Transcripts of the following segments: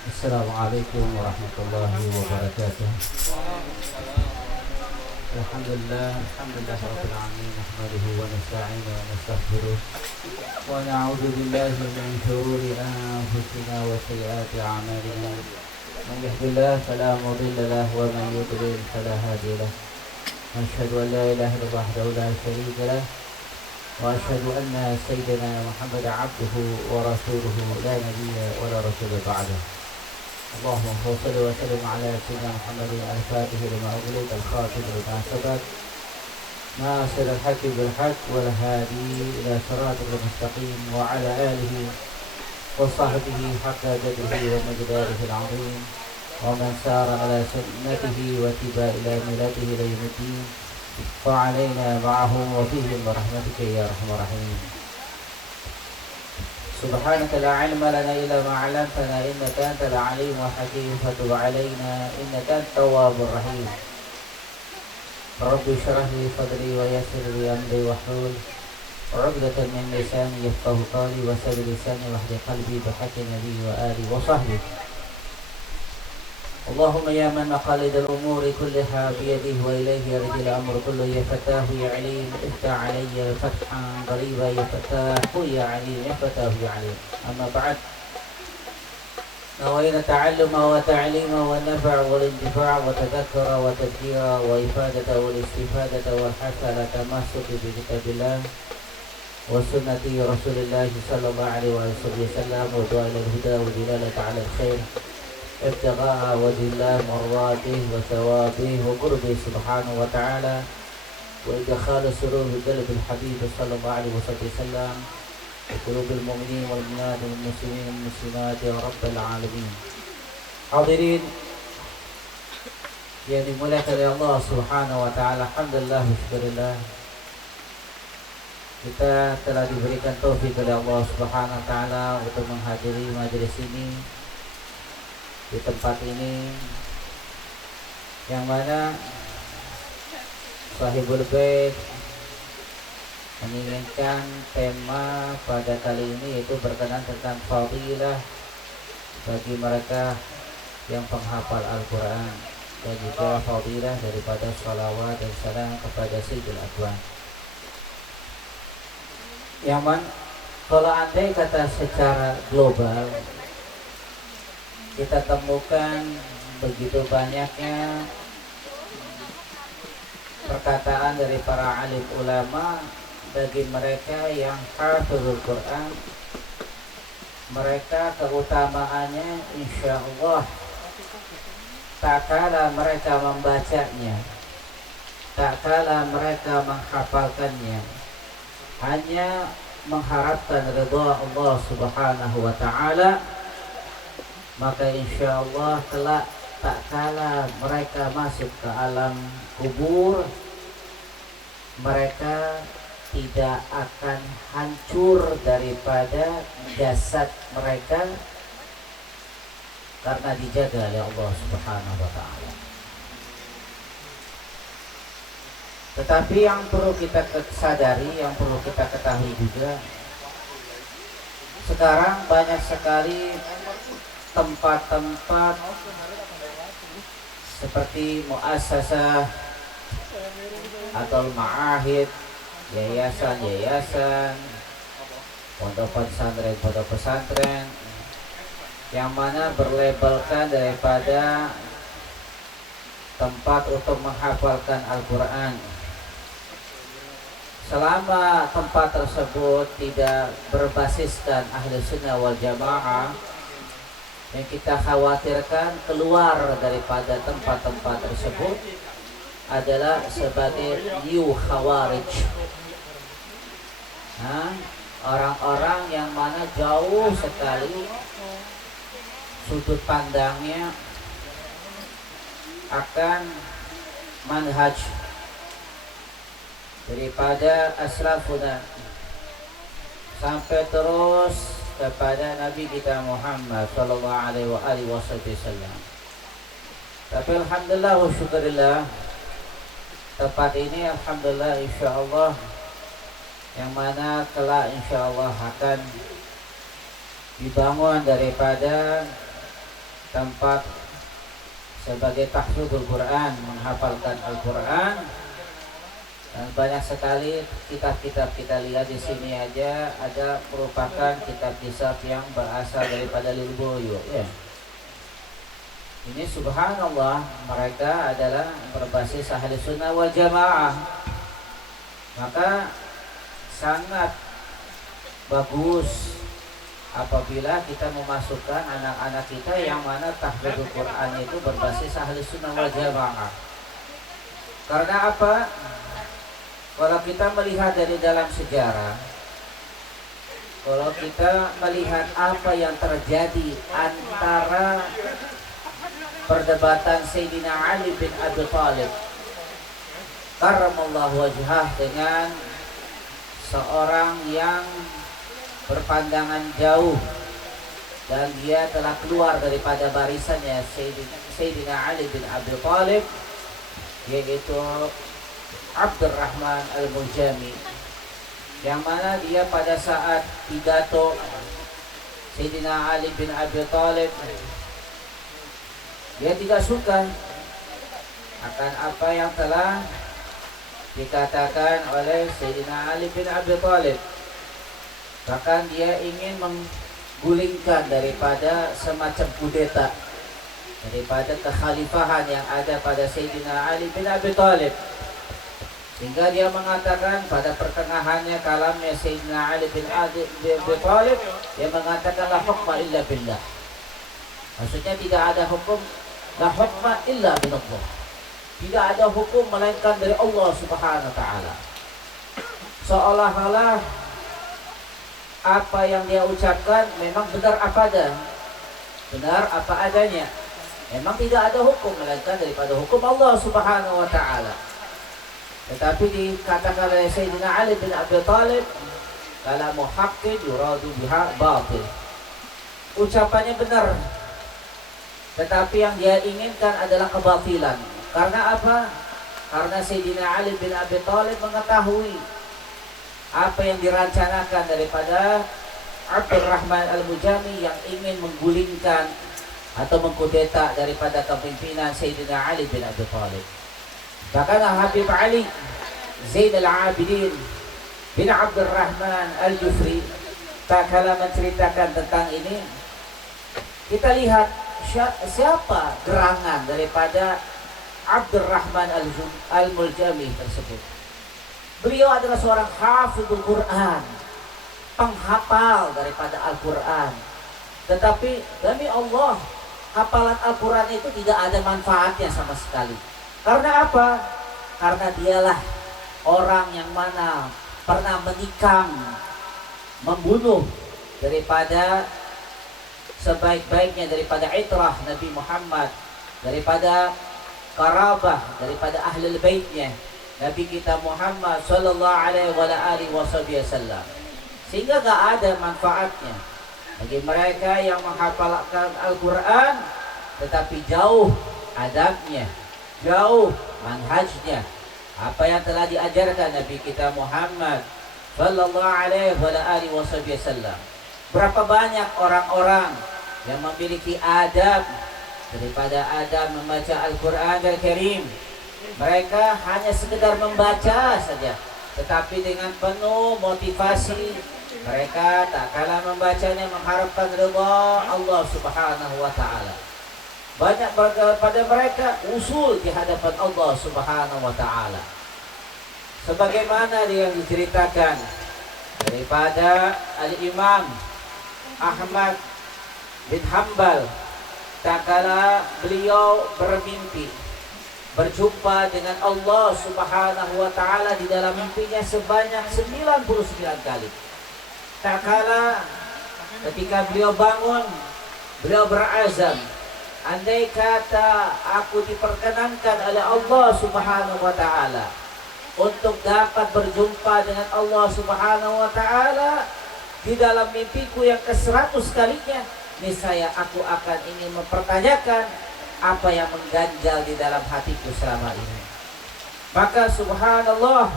Assalamualaikum warahmatullahi wabarakatuh. Alhamdulillah, alhamdulillah rabbil alamin, nahmaduhu wa nasta'inuhu wa nastaghfiruh wa na'udzu billahi min shururi anfusina wa sayyiati a'malina. Man yahdihillahu fala mudilla lahu wa man yudlil fala hadiya lahu. Asyhadu an la ilaha illallah wahdahu la syarika lahu wa asyhadu anna sayyidina Muhammadan 'abduhu wa rasuluhu la nabiyya wa la rasula ba'dahu. اللهم صل وسلم على سيدنا محمد الفاتح لما أغلق الخاتم لما سبق ناصر الحق بالحق والهادي إلى صراطك المستقيم وعلى آله وصحبه حق قدره ومقداره العظيم ومن سار على سنته واتبع إلى ملته إلى يوم الدين وعلينا معهم وفيهم برحمتك يا أرحم الراحمين. سبحانك لا علم لنا إلا ما علمتنا إنك أنت العليم الحكيم فتب علينا إنك أنت التواب الرحيم. رب اشرح لي صدري ويسر لي أمري واحلل عقدة من لساني يفقه قولي وسد لساني واهد قلبي بحق النبي وآله وصحبه. اللهم يا من مقاليد الأمور كلها بيده وإليه يرد الأمر كله يا فتاه يا عليم افتح علي فتحا قريبا يا فتاح يا عليم يا فتاه يا عليم. أما بعد، نوينا التعلم وتعليم والنفع والانتفاع وتذكر وتذكير وإفادة والاستفادة والحث على التمسك بكتاب الله وسنة رسول الله صلى الله عليه وسلم ودعاء إلى الهدى ودلالة على الخير ابتغاء وجه الله مرضاته وثوابه وقربه سبحانه وتعالى وإدخال السرور بقلب الحبيب صلى الله عليه وسلم وقلوب المؤمنين والمؤمنات والمسلمين والمسلمات يا رب العالمين. Hadirin yang dimuliakan oleh Allah Subhanahu wa taala, alhamdulillah syukurillah kita telah diberikan taufik oleh Allah Subhanahu wa taala untuk menghadiri majelis ini di tempat ini, yang mana Sahibul Bait menginginkan tema pada kali ini yaitu berkenaan tentang fadilah bagi mereka yang penghafal Al-Quran dan juga fadilah daripada sholawat dan salam kepada Sayyidul Akwan. Yang mana kalau andai kata secara global kita temukan begitu banyaknya perkataan dari para alim ulama bagi mereka yang hafizul Quran, mereka keutamaannya insya Allah tak kala mereka membacanya, tak kala mereka menghafalkannya, hanya mengharapkan ridha Allah Subhanahu wa taala, maka insya Allah kelak tak kala mereka masuk ke alam kubur, mereka tidak akan hancur daripada jasad mereka karena dijaga oleh Allah Subhanahu wa taala. Tetapi yang perlu kita sadari, yang perlu kita ketahui juga, sekarang banyak sekali tempat-tempat seperti muassasah atau ma'ahid, yayasan-yayasan, pondok pesantren yang mana berlabelkan daripada tempat untuk menghafalkan Al-Quran. Selama tempat tersebut tidak berbasiskan ahli sunnah wal jamaah, yang kita khawatirkan keluar daripada tempat-tempat tersebut adalah sebagai new khawarij, orang-orang yang mana jauh sekali sudut pandangnya akan manhaj daripada aslafuna sampai terus kepada Nabi kita Muhammad sallallahu alaihi wasallam. Tapi alhamdulillah wa syukurillah, tempat ini alhamdulillah insyaallah yang mana kelak insyaallah akan dibangun daripada tempat sebagai tahfidzul Quran, menghafalkan Al-Quran. Dan banyak sekali kitab-kitab kita lihat di sini aja ada merupakan kitab hisab yang berasal daripada Lirboyo ya. Ini subhanallah, mereka adalah berbasis ahli sunnah wal jamaah. Maka sangat bagus apabila kita memasukkan anak-anak kita yang mana tahfidzul Quran itu berbasis ahli sunnah wal jamaah. Karena apa? Kalau kita melihat dari dalam sejarah, kalau kita melihat apa yang terjadi antara perdebatan Sayyidina Ali bin Abi Thalib karramallahu wajhah dengan seorang yang berpandangan jauh dan dia telah keluar daripada barisannya Sayyidina Ali bin Abi Thalib, yaitu Abdurrahman Al-Muljami, yang mana dia pada saat pidato Sayyidina Ali bin Abi Thalib, dia tidak suka akan apa yang telah dikatakan oleh Sayyidina Ali bin Abi Thalib. Bahkan dia ingin menggulingkan daripada semacam kudeta, daripada kekhalifahan yang ada pada Sayyidina Ali bin Abi Thalib. Sehingga dia mengatakan pada pertengahannya kalamnya Sayyidina Ali bin Abi Thalib, dia mengatakan la hukma illa billah. Maksudnya tidak ada hukum, la hukma illa billah. Tidak ada hukum melainkan dari Allah Subhanahu wa taala. Seolah-olah apa yang dia ucapkan memang benar apa adanya. Benar apa adanya. Memang tidak ada hukum melainkan daripada hukum Allah Subhanahu wa taala. Tetapi dikatakan oleh Sayyidina Ali bin Abi Thalib, kalamu haqqin yuradu biha batil. Ucapannya benar, tetapi yang dia inginkan adalah kebatilan. Karena apa? Karena Sayyidina Ali bin Abi Thalib mengetahui apa yang dirancanakan daripada Abdurrahman Al-Mujami yang ingin menggulingkan atau mengkudeta daripada kepimpinan Sayyidina Ali bin Abi Thalib. Bahkan Habib Ali Zain al-Abidin bin Abdurrahman Al-Jufri tak kalah menceritakan tentang ini. Kita lihat siapa gerangan daripada Abdurrahman Al-Muljami tersebut. Beliau adalah seorang hafizul Quran, penghafal daripada Al-Quran. Tetapi demi Allah, hafalan Al-Quran itu tidak ada manfaatnya sama sekali. Karena apa? Karena dialah orang yang mana pernah menikam, membunuh daripada sebaik-baiknya daripada itrah Nabi Muhammad, daripada karabah, daripada ahlul baitnya Nabi kita Muhammad sallallahu alaihi wasallam. Sehingga gak ada manfaatnya bagi mereka yang menghafalkan Al-Quran tetapi jauh adabnya, jauh manhajnya, apa yang telah diajarkan Nabi kita Muhammad sallallahu alaihi wasallam. Berapa banyak orang-orang yang memiliki adab daripada adab membaca Al-Quran Al-Karim. Mereka hanya sekedar membaca saja, tetapi dengan penuh motivasi. Mereka tak kalah membacanya mengharapkan ridha Allah Subhanahu wa taala. Banyak pada mereka usul di hadapan Allah Subhanahu wa taala. Sebagaimana yang diceritakan daripada Al-Imam Ahmad bin Hanbal, tak kala beliau bermimpi berjumpa dengan Allah Subhanahu wa taala di dalam mimpinya sebanyak 99 kali. Tak kala ketika beliau bangun, beliau berazam, andai kata aku diperkenankan oleh Allah Subhanahu wa taala untuk dapat berjumpa dengan Allah Subhanahu wa taala di dalam mimpiku yang ke-100 kalinya, niscaya aku akan ingin mempertanyakan apa yang mengganjal di dalam hatiku selama ini. Maka subhanallah,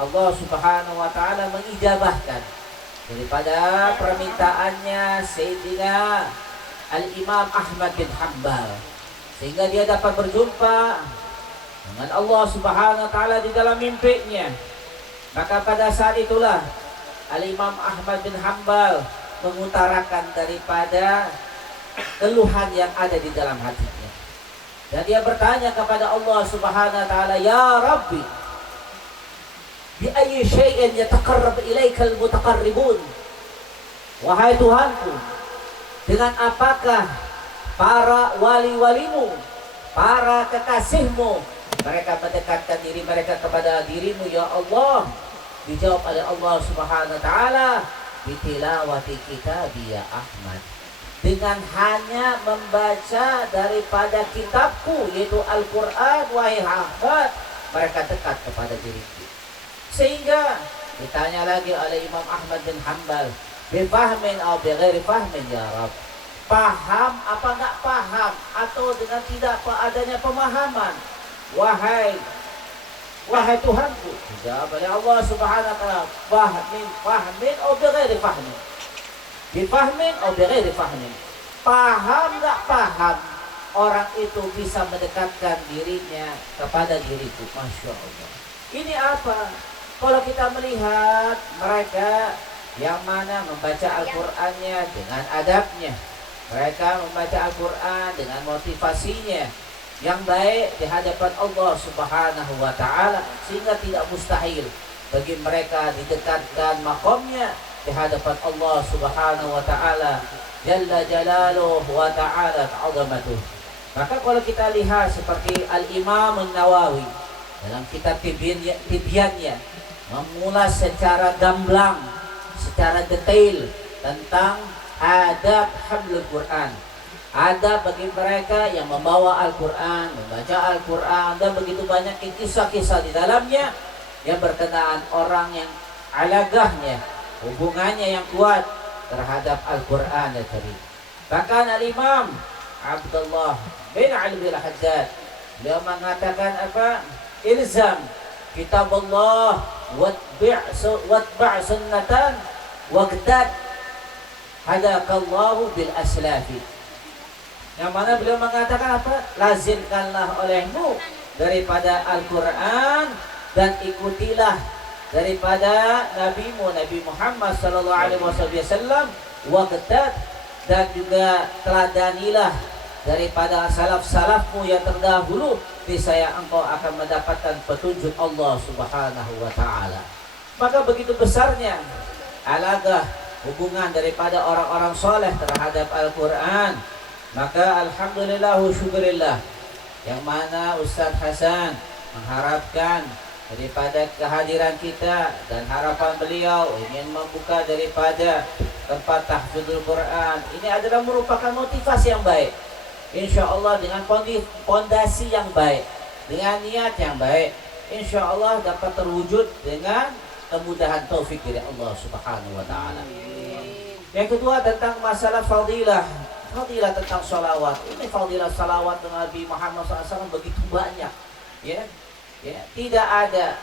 Allah Subhanahu wa taala mengijabahkan daripada permintaannya Sayyidina Al-Imam Ahmad bin Hanbal, sehingga dia dapat berjumpa dengan Allah Subhanahu wa taala di dalam mimpinya. Maka pada saat itulah Al-Imam Ahmad bin Hanbal mengutarakan daripada keluhan yang ada di dalam hatinya. Dan dia bertanya kepada Allah Subhanahu wa taala, "Ya Rabbi, bi ayyi syai'in yataqarrab ilaikal mutaqarribun?" Wahai Tuhanku, dengan apakah para wali-walimu, para kekasihmu, mereka mendekatkan diri mereka kepada dirimu ya Allah? Dijawab oleh Allah Subhanahu wa taala, "Bitilawati kitabi ya Ahmad." Dengan hanya membaca daripada kitabku, yaitu Al-Quran, wahai Ahmad, mereka dekat kepada diriku. Sehingga ditanya lagi oleh Imam Ahmad bin Hanbal, "Bifahmin atau bighairi fahmin ya Rabb?" Paham apa enggak paham, atau dengan tidak adanya pemahaman, wahai Tuhanku? Dijawab oleh Allah Subhanahu wa taala, fahmin atau bighairi fahmin. Bifahmin atau bighairi fahmin. Paham enggak paham, orang itu bisa mendekatkan dirinya kepada diriku. Masya Allah. Ini apa? Kalau kita melihat mereka yang mana membaca Al-Qur'annya dengan adabnya, mereka membaca Al-Quran dengan motivasinya yang baik di hadapan Allah Subhanahu wa taala, sehingga tidak mustahil bagi mereka didekatkan makamnya di hadapan Allah Subhanahu wa taala jalla jalaluhu wa ta'ala ta'azamatuh. Maka kalau kita lihat seperti Al-Imam An-Nawawi dalam kitab Tibyannya mengulas secara gamblang, secara detail tentang adab hamlul Quran, adab bagi mereka yang membawa Al-Quran, membaca Al-Quran, dan begitu banyak kisah-kisah di dalamnya yang berkenaan orang yang alagahnya, hubungannya yang kuat terhadap Al-Quran dan Karim. Bahkan Al-Imam Abdullah bin Ali bin Haddad, beliau mengatakan apa? Ilzam kitab Allah watba' sunnatan waqtad hadakallahu bil aslafi. Yang mana beliau mengatakan apa? Lazimkanlah olehmu daripada Al-Quran dan ikutilah daripada nabimu Nabi Muhammad sallallahu alaihi wasallam, waqtad, dan juga teladanilah daripada salaf-salafmu yang terdahulu, niscaya engkau akan mendapatkan petunjuk Allah Subhanahu wa taala. Maka begitu besarnya alagah hubungan daripada orang-orang soleh terhadap Al-Quran. Maka alhamdulillah wa syukurillah, yang mana Ustaz Hasan mengharapkan daripada kehadiran kita dan harapan beliau ingin membuka daripada tempat tahfidzul Quran ini adalah merupakan motivasi yang baik. Insya Allah dengan fondasi yang baik, dengan niat yang baik, insya Allah dapat terwujud dengan kemudahan taufik dari Allah Subhanahu wa taala. Yang kedua tentang masalah fadilah tentang salawat. Ini fadilah salawat Nabi Muhammad SAW begitu banyak, ya. Tidak ada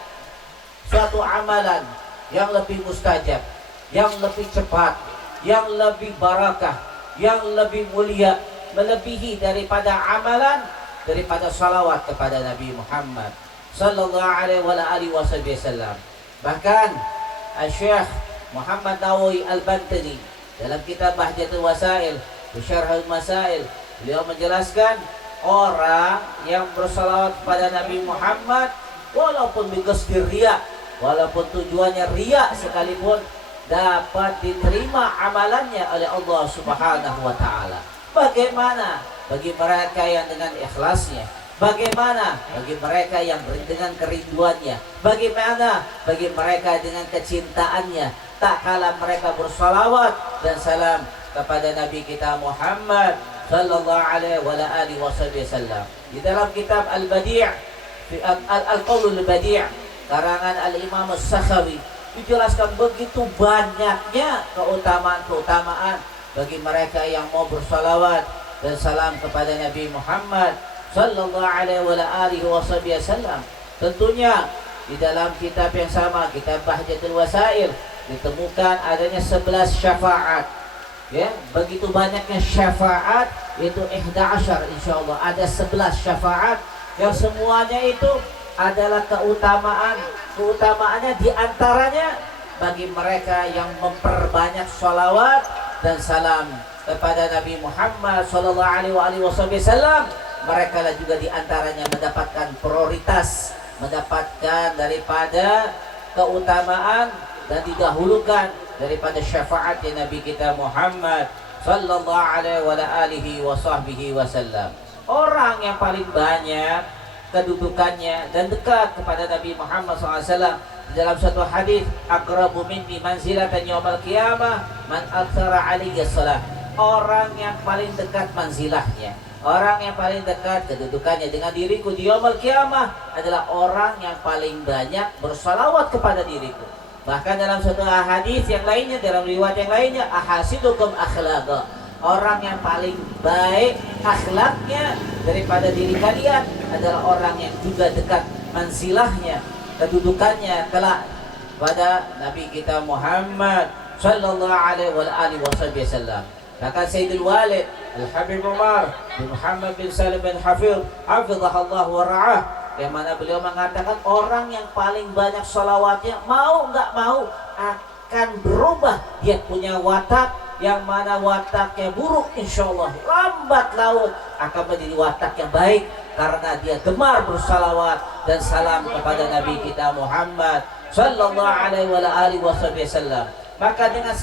suatu amalan yang lebih mustajab, yang lebih cepat, yang lebih barakah, yang lebih mulia, melebihi daripada amalan daripada salawat kepada Nabi Muhammad sallallahu alaihi wasallam. Bahkan Syekh Muhammad Nawawi Al-Bantani dalam kitab Bahjatul Wasail Syarhul Masail, beliau menjelaskan orang yang bersalawat kepada Nabi Muhammad walaupun biqasdi riya, walaupun tujuannya riya sekalipun, dapat diterima amalannya oleh Allah Subhanahu wa taala. Bagaimana bagi mereka yang dengan ikhlasnya? Bagaimana bagi mereka yang dengan kerinduannya? Bagaimana bagi mereka dengan kecintaannya? Tak kala mereka bersalawat dan salam kepada Nabi kita Muhammad sallallahu alaihi wasallam. Di dalam kitab Al-Badi' Al-Qaulul Badi' karangan Al-Imam As-Sakhawi dijelaskan begitu banyaknya keutamaan bagi mereka yang mau bersalawat dan salam kepada Nabi Muhammad sallallahu alaihi wasallam. Tentunya di dalam kitab yang sama, kitab Bahjatul Wasail, ditemukan adanya 11 syafaat. Ya, begitu banyaknya syafaat, itu 11 insyaallah, ada 11 syafaat yang semuanya itu adalah keutamaannya diantaranya bagi mereka yang memperbanyak sholawat dan salam kepada Nabi Muhammad sallallahu alaihi wasallam. Mereka lah juga diantaranya mendapatkan prioritas, mendapatkan daripada keutamaan dan didahulukan daripada syafaatnya Nabi kita Muhammad sallallahu alaihi wasallam. Orang yang paling banyak kedudukannya dan dekat kepada Nabi Muhammad SAW dalam satu hadis, aqrabu minni manzilatan yaumil qiyamah man aktsara alayya shalah. Orang yang paling dekat manzilahnya, orang yang paling dekat kedudukannya dengan diriku di yaumil qiyamah adalah orang yang paling banyak bersalawat kepada diriku. Bahkan dalam satu hadis yang lainnya, dalam riwayat yang lainnya, ahasidukum akhlaqa, orang yang paling baik akhlaknya daripada diri kalian adalah orang yang juga dekat manzilahnya, kedudukannya kelak pada Nabi kita Muhammad sallallahu alaihi wasallam. Maka Sayyidul Walid Al-Habib Umar bin Muhammad bin Salim bin Hafidh hafizahullah wa ra'ah, yang mana beliau mengatakan orang yang paling banyak salawatnya mau nggak mau akan berubah dia punya watak, yang mana wataknya buruk insyaallah lambat laun akan menjadi watak yang baik karena dia gemar bersalawat dan salam kepada Nabi kita Muhammad sallallahu alaihi wasallam. Maka dengan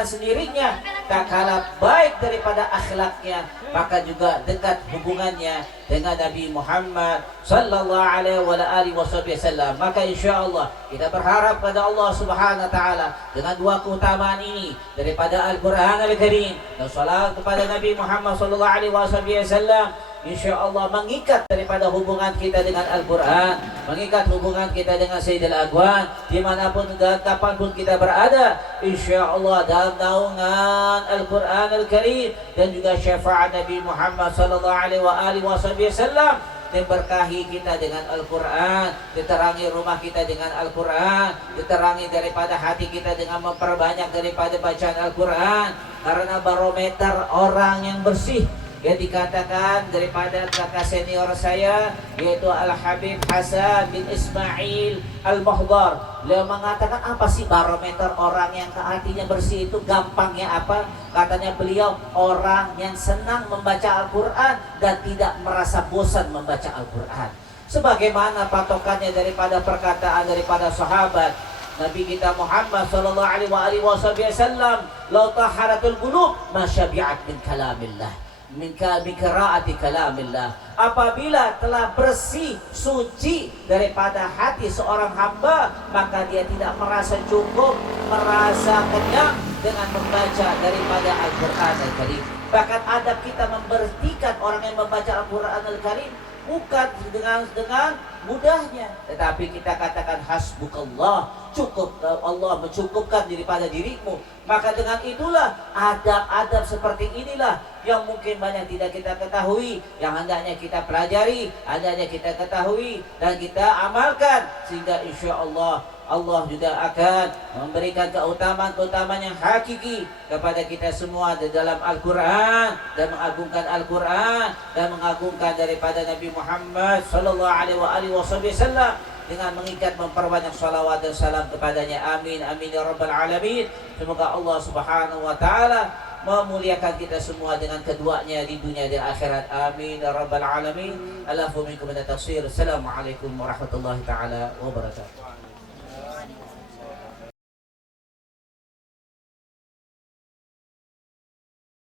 sendirinya tak kalah baik daripada akhlaknya, maka juga dekat hubungannya dengan Nabi Muhammad sallallahu alaihi wasallam. Maka insyaallah kita berharap pada Allah Subhanahu wa taala dengan dua keutamaan ini daripada Al-Qur'an Al-Karim dan salat kepada Nabi Muhammad sallallahu alaihi wasallam, insyaallah mengikat daripada hubungan kita dengan Al-Quran, mengikat hubungan kita dengan Sayyidil Aqwan dimanapun dan kapanpun kita berada, insyaallah dalam naungan Al-Quran Al-Karim dan juga syafaat Nabi Muhammad sallallahu alaihi wasallam, memberkahi kita dengan Al-Quran, diterangi rumah kita dengan Al-Quran, diterangi daripada hati kita dengan memperbanyak daripada bacaan Al-Quran, karena barometer orang yang bersih yang dikatakan daripada kakak senior saya yaitu Al-Habib Hasan bin Ismail Al-Muhdar. Beliau mengatakan apa sih barometer orang yang hatinya bersih itu? Gampangnya apa? Katanya beliau orang yang senang membaca Al-Quran dan tidak merasa bosan membaca Al-Quran. Sebagaimana patokannya daripada perkataan daripada sahabat Nabi kita Muhammad sallallahu alaihi wasallam, "Lau taharatul qulub ma syabi'at min kalamillah." Min qiraati kalamillah. Apabila telah bersih suci daripada hati seorang hamba, maka dia tidak merasa cukup, merasa kenyang dengan membaca daripada Al-Quran Al-Karim. Bahkan adab kita memberhentikan orang yang membaca Al-Quran Al-Karim bukan dengan mudahnya, tetapi kita katakan hasbukallah, cukup, Allah mencukupkan daripada dirimu. Maka dengan itulah adab-adab seperti inilah yang mungkin banyak tidak kita ketahui, yang hendaknya kita pelajari, hendaknya kita ketahui dan kita amalkan, sehingga insya Allah Allah juga akan memberikan keutamaan-keutamaan yang hakiki kepada kita semua di dalam Al-Quran, dan mengagungkan Al-Quran dan mengagungkan daripada Nabi Muhammad sallallahu alaihi wasallam dengan mengikat memperbanyak salawat dan salam kepadanya. Amin amin ya rabbal alamin. Semoga Allah Subhanahu wa taala memuliakan kita semua dengan keduanya di dunia dan akhirat. Amin ya rabbal alamin. Alafu minkum min at-tafsir. Assalamualaikum warahmatullahi taala wabarakatuh.